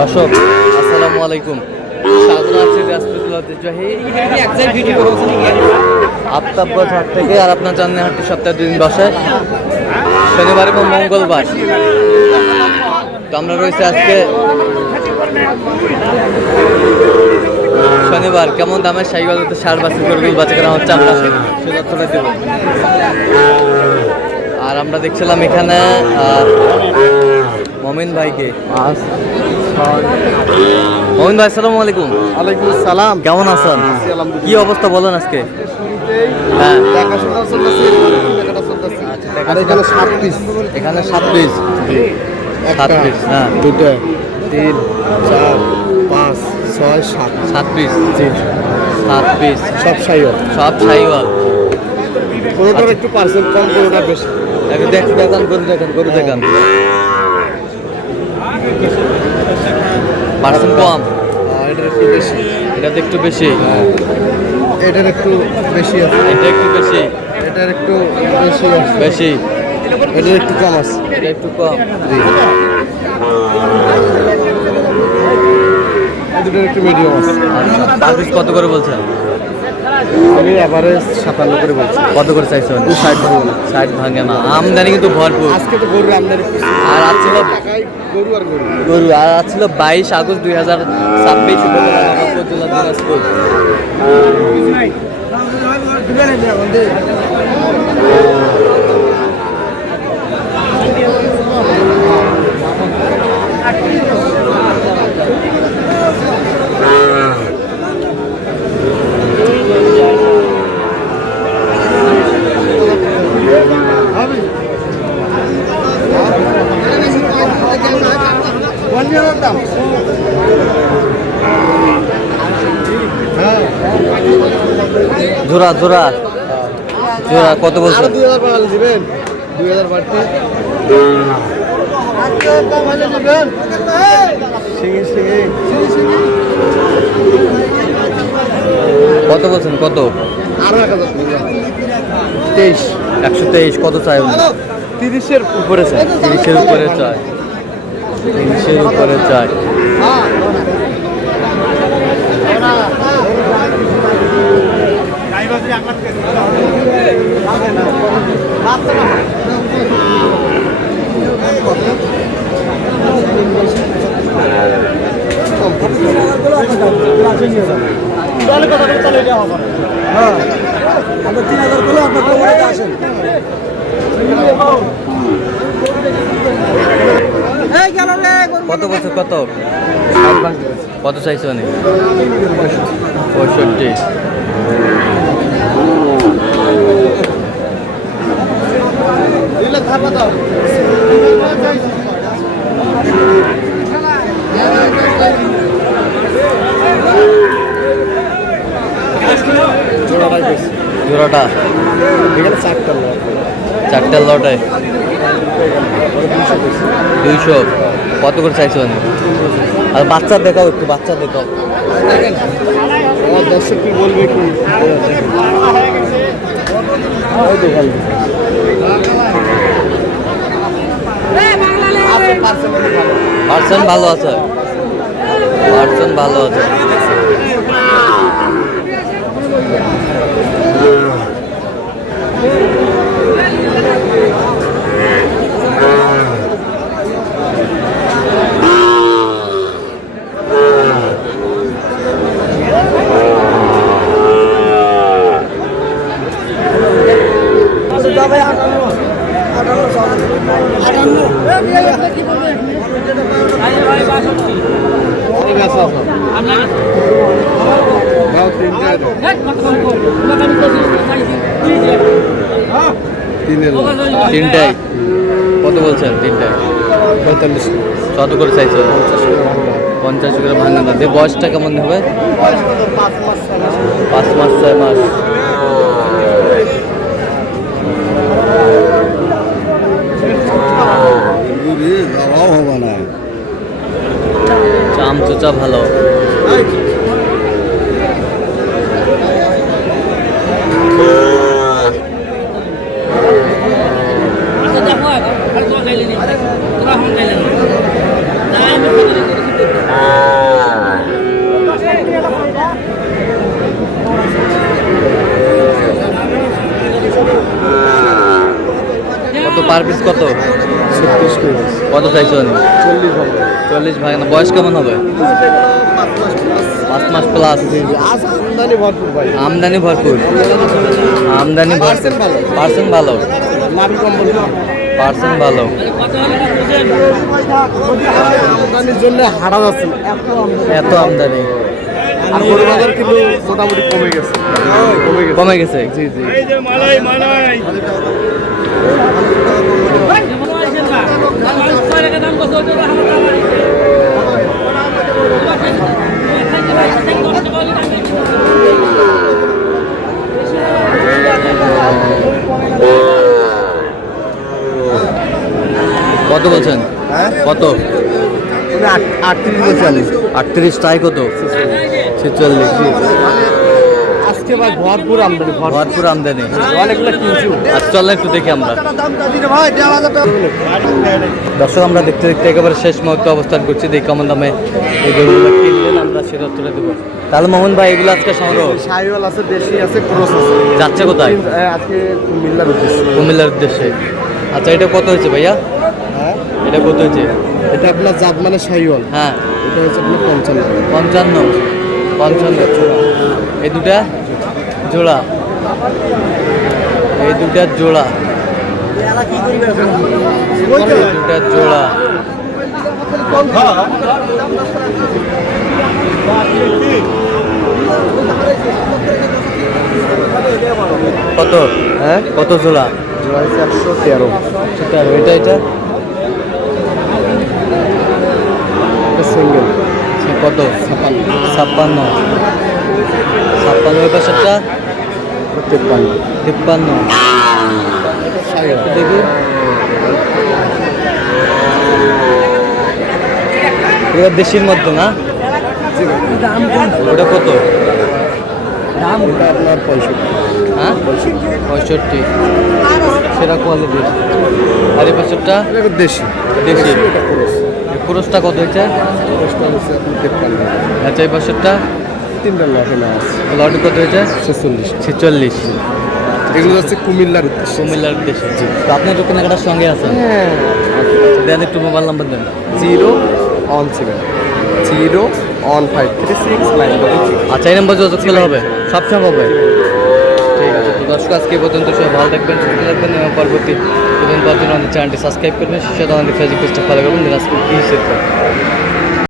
দর্শক আসসালামু আলাইকুম, স্বাগত আছি আফতাবগঞ্জ হাট থেকে। আর আপনার জানেন হাটটি সপ্তাহে 2 দিন বসে, শনিবার এবং মঙ্গলবার। তো আমরা রয়েছে আজকে শনিবার। কেমন দামের সাইকেল সার বাছুর গরুগুলো বাচ্চা কেনা হচ্ছে আমরা সে তথ্যটা দেব। আর আমরা দেখছিলাম এখানে মমিন ভাইকে। মমিন ভাই আসসালামু আলাইকুম। ওয়ালাইকুম আসসালাম। কেমন আছেন? কি অবস্থা বলেন আজকে? হ্যাঁ, দেখাশোনা চলতেছে, কেনাকাটা চলতেছে। আর এখানে 7 পিস, এখানে 7 পিস। 7 পিস, হ্যাঁ, 2 3 4 5 6 7 7 পিস। জি, 7 পিস সব সাইওয়াল। সব সাইওয়াল। কোনোটার একটু পার্সেন্ট কম, কোনোটা বেশি। একটু দেখান গরু দেখান। পার্সেন্ট কম, এটার একটু বেশি, এটাতে একটু বেশি, এটার একটু বেশি আছে, এটা একটু বেশি, এটার একটু বেশি আছে, বেশি, এটার একটু কম আছে, এটা একটু কম। জি, এটার একটু মিডিয়াম আছে। পার পিস কত করে বলছেন? আমি এভারেজ 57 করে বলছি। কত করে চাইছেন? 60 ভাঙবে। 60 ভাঙে না, আমদানি কিন্তু ভরপুর। আজকে তো গরুর আমদানি, আর আজ ছিল গরু আর গরু গরু, আর আজ ছিল 22 আগস্ট 2026 উপজেলা দিনাজপুর। জোড়া জোড়া জোড়া কত বলছেন? 2000 বাঙালি দিবেন, 2000 বাড়তি। কত বলছেন? কত? 23 123 কত চাই? 30-এর উপরে চাই। 30-এর উপরে চাই, 30-এর উপরে চাই। কত বছর? কত কত চাইছো? অনেক 65। জোড়াটা এখানে 4টা লট, 4টা লটে 200। কত করে চাইছো? অনেক। আর বাচ্চা দেখাও, একটু বাচ্চা দেখাও। আমার দর্শক কি বলবে কি? পার্সেন্ট ভালো আছে, পার্সেন্ট ভালো আছে। তিনটাই কত বলছেন? তিনটায় 45। কত করে চাইছো? 50 করে ভাঙা না। বয়সটা কেমন হবে? 5 মাস 6 মাস। হবে না, চামচুচা ভালো। পার পিস কত? 36 করে কত চাইছেন? 40 হবে। 40 ভাই না, বয়স কেমন হবে? 5 মাস প্লাস। আজ আমদানি ভরপুর ভাই। আমদানি ভরপুর। আমদানি ভরপুর। পার্সেন্ট ভালো। নাভি কম্বল পার্সেন্ট ভালো। আমদানির জন্য হারা যাচ্ছে না। এত আমদানি আর গরু বাজার কিন্তু মোটামুটি কমে গেছে। কমে গেছে। জি জি। কত বলছেন? হ্যাঁ কত? 38 বলছি আমি। 38 টাই কত? 46। আজকে ভাই ভরপুর আমদানি ভরপুর আমদানি। অনেকগুলো কিনছি। আচ্ছা চলেন একটু দেখি আমরা। দর্শক আমরা দেখতে দেখতে একেবারে শেষ মুহূর্তে অবস্থান করছি, দেখি কেমন দামে এই গরুগুলো কিনলেন আমরা সেটা তুলে দেবো। তাহলে মোহন ভাই এগুলো আজকে সংগ্রহ শাহিওয়াল আছে, দেশি আছে, ক্রস আছে। যাচ্ছে কোথায়? আজকে কুমিল্লার উদ্দেশ্যে। কুমিল্লার উদ্দেশ্যে। আচ্ছা এটা কত হয়েছে ভাইয়া? হ্যাঁ এটা কত হয়েছে? এটা আপনার জাত মানে শাহিওয়াল। হ্যাঁ এটা হচ্ছে আপনার 55। 55 এই দুটা জোড়া, এই দুটা জোড়া, এই দুটা জোড়া। কত? হ্যাঁ কত জোড়া? জোড়া হচ্ছে 113। সেটা এটা এটা এটা সিঙ্গেল কত? 56। 56 ওই পাশেরটা 53। 53। শাহিওয়াল দেখি এবার দেশির মধ্যে না? ওটা কত? এটা আপনার 65। হ্যাঁ 65 সেরা কোয়ালিটির। আর এই পাশেরটা এটা দেশি। দেশি। এটা ক্রস। পুরুষটা কত হয়েছে? ক্রসটা হচ্ছে আপনার 53। আচ্ছা এই পাশেরটা তিনটা লটে না আছে। লট কত হয়েছে? 46। 46। এগুলো হচ্ছে কুমিল্লার উদ্দেশ্যে। কুমিল্লার দেশে। তো আপনি তো কেনাকাটার সঙ্গে আছেন, হ্যাঁ দেন একটু মোবাইল নাম্বার দেন। 017 01536 আচ্ছা এই নাম্বার যোগাযোগ করলে হবে, সবসময় হবে। ঠিক আছে, তো দর্শক আজকে এই পর্যন্ত সবাই ভালো থাকবেন, সুস্থ থাকবেন এবং পরবর্তী প্রতিদিন পাওয়ার জন্য আমাদের চ্যানেলটি সাবস্ক্রাইব করবেন, সেই সাথে আমাদের ফেসবুক পেজটা ফলো করবেন। দিনাজপুর কি